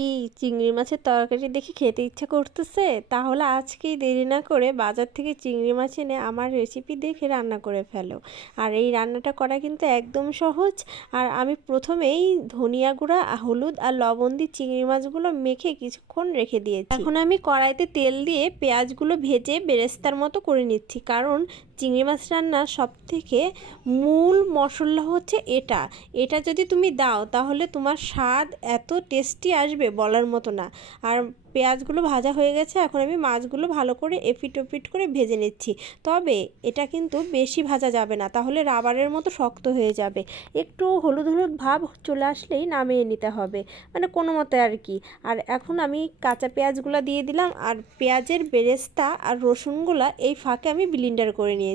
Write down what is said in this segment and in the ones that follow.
কি চিংড়ি মাছের তরকারি দেখে খেতে ইচ্ছা করতেছে? তাহলে আজকেই দেরি না করে বাজার থেকে চিংড়ি মাছ এনে আমার রেসিপি দেখে রান্না করে ফেলো। আর এই রান্নাটা করা কিন্তু একদম সহজ। আর আমি প্রথমেই ধনিয়া গুঁড়া, হলুদ আর লবণ দিয়ে চিংড়ি মাছগুলো মেখে কিছুক্ষণ রেখে দিয়েছি। এখন আমি কড়াইতে তেল দিয়ে পেঁয়াজগুলো ভেজে বেরেস্তার মতো করে নিচ্ছি। কারণ চিংড়ি মাছ রান্নার সব থেকে মূল মশলা হচ্ছে এটা। এটা যদি তুমি দাও, তাহলে তোমার স্বাদ এত টেস্টি আসবে বলার মতো না। আর পেঁয়াজগুলো ভাজা হয়ে গেছে, এখন আমি মাছগুলো ভালো করে এপিট ওপিট করে ভেজে নিচ্ছি। তবে এটা কিন্তু বেশি ভাজা যাবে না, তাহলে রাবারের মতো শক্ত হয়ে যাবে। একটু হলুদ হলুদ ভাব চলে আসলেই নামিয়ে নিতে হবে মানে কোনো মতে আর কি। আর এখন আমি কাঁচা পেঁয়াজগুলো দিয়ে দিলাম, আর পেঁয়াজের বেরেস্তা আর রসুনগুলো এই ফাঁকে আমি ব্লিন্ডার করে নিয়েছি।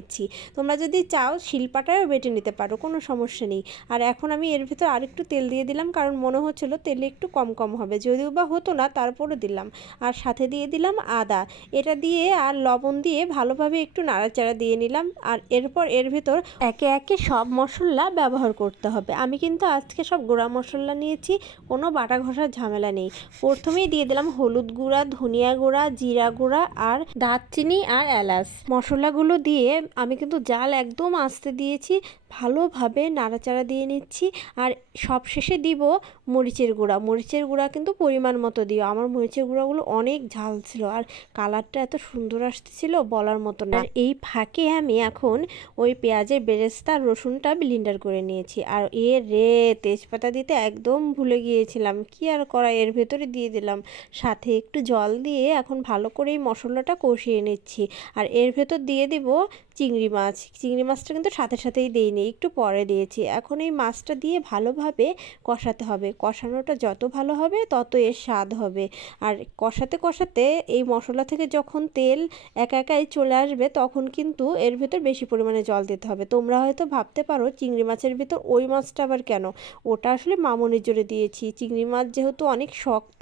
তোমরা যদি চাও শিলপাটায়ও বেটে নিতে পারো, কোনো সমস্যা নেই। আর এখন আমি এর ভিতর আরেকটু তেল দিয়ে দিলাম, কারণ মনে হচ্ছিল তেলে একটু কম কম হবে। যদিও বা হতো না তারপরে দিলাম দিলাম। আর সাথে দিয়ে দিলাম আদা। এটা দিয়ে আর লবণ দিয়ে ভালোভাবে একটু নাড়াচাড়া দিয়ে নিলাম। আর এরপর এর ভেতর একে একে সব মশলা ব্যবহার করতে হবে। আমি কিন্তু আজকে সব গুঁড়া মশলা নিয়েছি, কোনো বাটা ঘষার ঝামেলা নেই। প্রথমেই দিয়ে দিলাম হলুদ গুঁড়া, ধনিয়া গুঁড়া, জিরা গুঁড়া আর দারচিনি আর এলাচ। মশলাগুলো দিয়ে আমি কিন্তু জাল একদম আস্তে দিয়েছি, ভালোভাবে নাড়াচাড়া দিয়ে নিচ্ছি। আর সব শেষে দিব মরিচের গুঁড়া। মরিচের গুঁড়া কিন্তু পরিমাণ মতো দিও। আমার মরিচের গুঁড়াগুলো অনেক ঝাল ছিল আর কালারটা এত সুন্দর আসতেছিল বলার মতো না। এই ফাঁকে আমি এখন ওই পেঁয়াজের বেরেস্তা রসুনটা ব্লিন্ডার করে নিয়েছি। আর এ রে, তেজপাতা দিতে একদম ভুলে গিয়েছিলাম। কি আর করা, এর ভেতরে দিয়ে দিলাম। সাথে একটু জল দিয়ে এখন ভালো করে এই মশলাটা কষিয়ে নিচ্ছি। আর এর ভেতর দিয়ে দিব চিংড়ি মাছ। চিংড়ি মাছটা কিন্তু সাথে সাথেই দিইনি, একটু পরে দিয়েছি। এখন এই মাছটা দিয়ে ভালোভাবে কষাতে হবে। কষানোটা যত ভালো হবে, তত এর স্বাদ হবে। আর কষাতে কষাতে এই মশলা থেকে যখন তেল একা একাই চলে আসবে, তখন কিন্তু এর ভেতর বেশি পরিমাণে জল দিতে হবে। তোমরা হয়তো ভাবতে পারো, চিংড়ি মাছের ভেতর ওই মাছটা আবার কেন? ওটা আসলে মামনির জোরে দিয়েছি। চিংড়ি মাছ যেহেতু অনেক শক্ত,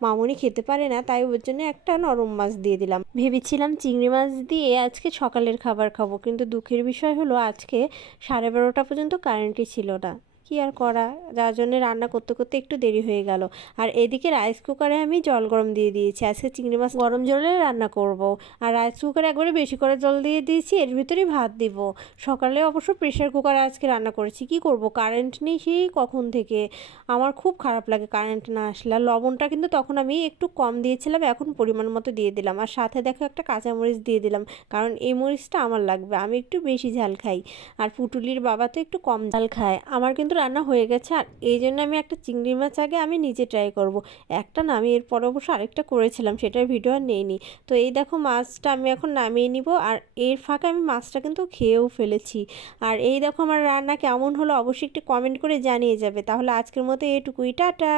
মামনি খেতে পারে না, তাই ওর জন্য একটা নরম মাছ দিয়ে দিলাম। ভেবেছিলাম চিংড়ি মাছ দিয়ে আজকে সকালের খাবার খাব কিন্তু দুঃখের বিষয় হলো আজকে সাড়ে বারোটা পর্যন্ত কারেন্টই ছিল না। কি আর করা? যার জন্য রান্না করতে করতে একটু দেরি হয়ে গেল। আর এদিকে রাইস কুকারে আমি জল গরম দিয়ে দিয়েছি। আজকে চিংড়ি মাছ গরম জলে রান্না করব। আর রাইস কুকারে একবারে বেশি করে জল দিয়ে দিয়েছি, এর ভিতরেই ভাত দিব। সকালে অবশ্য প্রেশার কুকারে আজকে রান্না করেছি। কি করব? কারেন্ট নেই সেই কখন থেকে। আমার খুব খারাপ লাগে কারেন্ট না আসলে। লবণটা কিন্তু তখন আমি একটু কম দিয়েছিলাম, এখন পরিমাণ মতো দিয়ে দিলাম। আর সাথে দেখো একটা কাঁচামরিচ দিয়ে দিলাম, কারণ এই মরিচটা আমার লাগবে। আমি একটু বেশি ঝাল খাই। আর পুটুলির বাবা তো একটু কম ঝাল খায়। আমার কিন্তু রান্না হয়ে গেছে। আর এই জন্য আমি একটা চিংড়ি মাছ আগে আমি নিজে ট্রাই করব। একটা না, আমি এরপর অবশ্য আরেকটা করেছিলাম, সেটার ভিডিও আর নেইনি। তো এই দেখো মাছটা আমি এখন নামিয়ে নিব, আর এর ফাঁকে আমি মাছটা কিন্তু খেয়েও ফেলেছি। আর এই দেখো আমার রান্না কেমন হলো, অবশ্যই একটু কমেন্ট করে জানিয়ে যাবে। তাহলে আজকের মতো এটুকুই, টাটা!